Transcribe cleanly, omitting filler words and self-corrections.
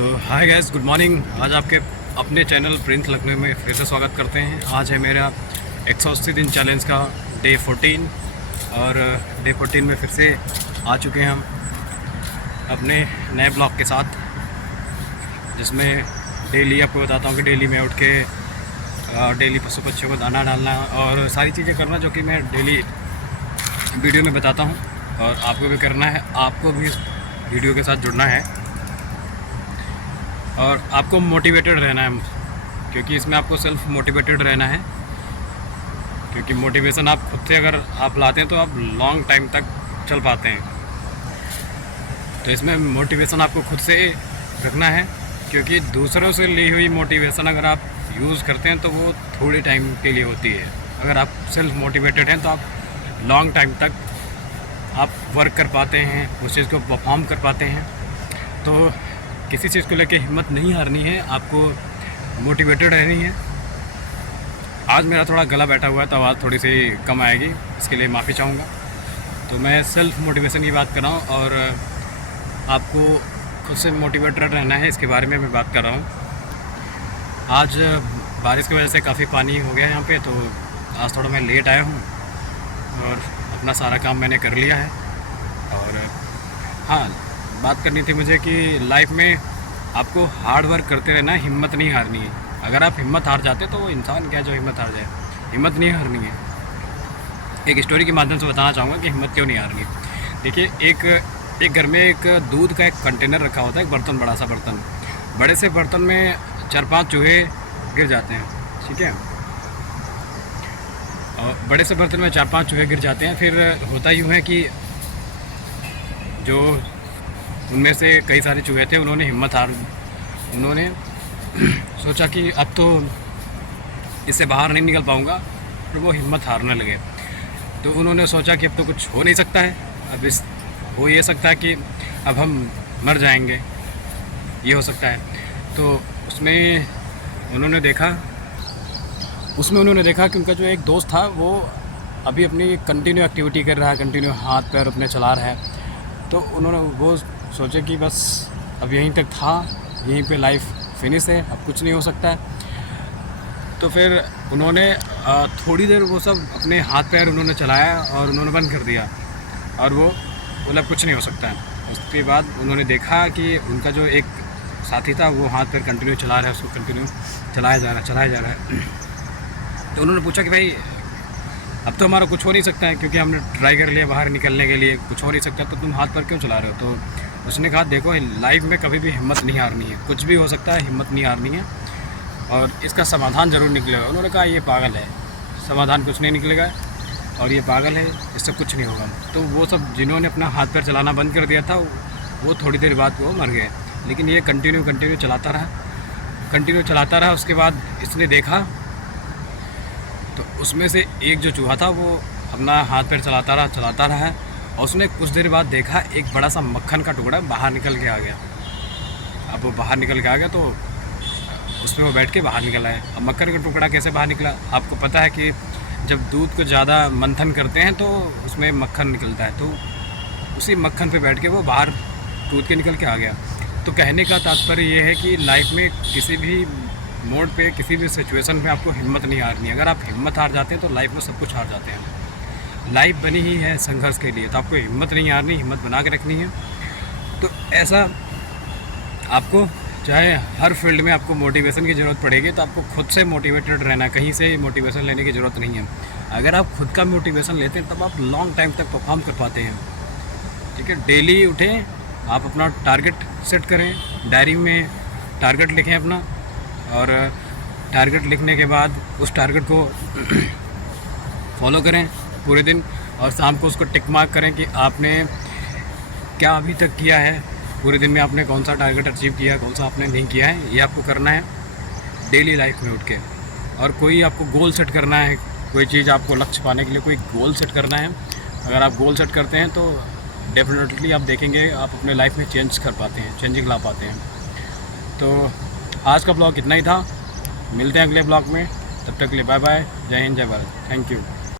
तो hi guys, good morning. आज आपके अपने चैनल प्रिंस लखनऊ में फिर से स्वागत करते हैं। आज है मेरा 180 दिन चैलेंज का डे 14 और डे 14 में फिर से आ चुके हैं हम अपने नए ब्लॉग के साथ, जिसमें डेली आपको बताता हूँ कि डेली मैं उठ के डेली पशु पक्षियों को दाना डालना और सारी चीज़ें करना जो कि मैं डेली वीडियो में बताता हूँ और आपको भी करना है। आपको भी इस वीडियो के साथ जुड़ना है और आपको मोटिवेटेड रहना है, क्योंकि इसमें आपको सेल्फ मोटिवेटेड रहना है। क्योंकि मोटिवेशन आप खुद से अगर आप लाते हैं तो आप लॉन्ग टाइम तक चल पाते हैं। तो इसमें मोटिवेशन आपको खुद से रखना है, क्योंकि दूसरों से ली हुई मोटिवेशन अगर आप यूज़ करते हैं तो वो थोड़ी टाइम के लिए होती है। अगर आप सेल्फ मोटिवेटेड हैं तो आप लॉन्ग टाइम तक आप वर्क कर पाते हैं, उस चीज़ को परफॉर्म कर पाते हैं। तो किसी चीज़ को लेके हिम्मत नहीं हारनी है, आपको मोटिवेटेड रहनी है। आज मेरा थोड़ा गला बैठा हुआ है तो आवाज़ थोड़ी सी कम आएगी, इसके लिए माफ़ी चाहूँगा। तो मैं सेल्फ मोटिवेशन की बात कर रहा हूँ और आपको खुद से मोटिवेटेड रहना है, इसके बारे में मैं बात कर रहा हूँ। आज बारिश की वजह से काफ़ी पानी हो गया यहाँ पे, तो आज थोड़ा मैं लेट आया हूँ और अपना सारा काम मैंने कर लिया है। और हाँ, बात करनी थी मुझे कि लाइफ में आपको हार्ड वर्क करते रहना है, हिम्मत नहीं हारनी है। अगर आप हिम्मत हार जाते तो वो इंसान क्या जो हिम्मत हार जाए, हिम्मत नहीं हारनी है। एक स्टोरी के माध्यम से बताना चाहूँगा कि हिम्मत क्यों नहीं हारनी। देखिए, एक घर में एक दूध का एक कंटेनर रखा होता है, एक बर्तन, बड़ा सा बर्तन। बड़े से बर्तन में 4-5 चूहे गिर जाते हैं, ठीक है। और बड़े से बर्तन में 4-5 चूहे गिर जाते हैं। फिर होता यूँ है कि जो उनमें से कई सारे चूहे थे, उन्होंने सोचा कि अब तो इससे बाहर नहीं निकल पाऊँगा, और वो हिम्मत हारने लगे। तो उन्होंने सोचा कि अब तो कुछ हो नहीं सकता है, अब हो ये सकता है कि अब हम मर जाएंगे, ये हो सकता है। तो उसमें उन्होंने देखा कि उनका जो एक दोस्त था वो अभी अपनी कंटिन्यू एक्टिविटी कर रहा है, कंटिन्यू हाथ पैर अपने चला रहा है। तो उन्होंने वो सोचे कि बस अब यहीं तक था, यहीं पे लाइफ फिनिश है, अब कुछ नहीं हो सकता है। तो फिर उन्होंने थोड़ी देर वो सब अपने हाथ पैर उन्होंने चलाया और उन्होंने बंद कर दिया, और वो बोला कुछ नहीं हो सकता है। उसके बाद उन्होंने देखा कि उनका जो एक साथी था वो हाथ पैर कंटिन्यू चला रहा है, उसको कंटिन्यू चलाया जा रहा है। तो उन्होंने पूछा कि भाई अब तो हमारा कुछ हो नहीं सकता है, क्योंकि हमने ट्राई कर लिया बाहर निकलने के लिए, कुछ हो नहीं सकता, तो तुम हाथ पर क्यों चला रहे हो। तो उसने कहा देखो, लाइफ में कभी भी हिम्मत नहीं हारनी है, कुछ भी हो सकता है, हिम्मत नहीं हारनी है और इसका समाधान ज़रूर निकलेगा। उन्होंने कहा ये पागल है, समाधान कुछ नहीं निकलेगा और ये पागल है, इससे कुछ नहीं होगा। तो वो सब जिन्होंने अपना हाथ पैर चलाना बंद कर दिया था, वो थोड़ी देर बाद वो मर गए। लेकिन ये कंटिन्यू चलाता रहा। उसके बाद इसने देखा तो उसमें से एक जो चूहा था वो अपना हाथ पैर चलाता रहा और उसने कुछ देर बाद देखा एक बड़ा सा मक्खन का टुकड़ा बाहर निकल के आ गया। अब वो बाहर निकल के आ गया तो उस पर वो बैठ के बाहर निकल आया। अब मक्खन का टुकड़ा कैसे बाहर निकला, आपको पता है कि जब दूध को ज़्यादा मंथन करते हैं तो उसमें मक्खन निकलता है। तो उसी मक्खन पे बैठ के वो बाहर कूद के निकल के आ गया। तो कहने का तात्पर्य ये है कि लाइफ में किसी भी मोड़ पे, किसी भी सिचुएशन में आपको हिम्मत नहीं हारनी है। अगर आप हिम्मत हार जाते हैं तो लाइफ में सब कुछ हार जाते हैं। लाइफ बनी ही है संघर्ष के लिए, तो आपको हिम्मत नहीं हारनी, हिम्मत बना के रखनी है। तो ऐसा आपको, चाहे हर फील्ड में आपको मोटिवेशन की ज़रूरत पड़ेगी, तो आपको खुद से मोटिवेटेड रहना, कहीं से मोटिवेशन लेने की ज़रूरत नहीं है। अगर आप खुद का मोटिवेशन लेते हैं तब आप लॉन्ग टाइम तक परफॉर्म कर पाते हैं, ठीक है। डेली उठें, आप अपना टारगेट सेट करें, डायरी में टारगेट लिखें अपना, और टारगेट लिखने के बाद उस टारगेट को फॉलो करें पूरे दिन, और शाम को उसको टिक मार्क करें कि आपने क्या अभी तक किया है, पूरे दिन में आपने कौन सा टारगेट अचीव किया है, कौन सा आपने नहीं किया है। ये आपको करना है डेली लाइफ में उठ के। और कोई आपको गोल सेट करना है, कोई चीज़ आपको लक्ष्य पाने के लिए कोई गोल सेट करना है। अगर आप गोल सेट करते हैं तो डेफिनेटली आप देखेंगे आप अपने लाइफ में चेंजिंग ला पाते हैं। तो आज का ब्लॉग इतना ही था, मिलते हैं अगले ब्लॉग में, तब तक के लिए बाय बाय, जय हिंद, जय भारत, थैंक यू।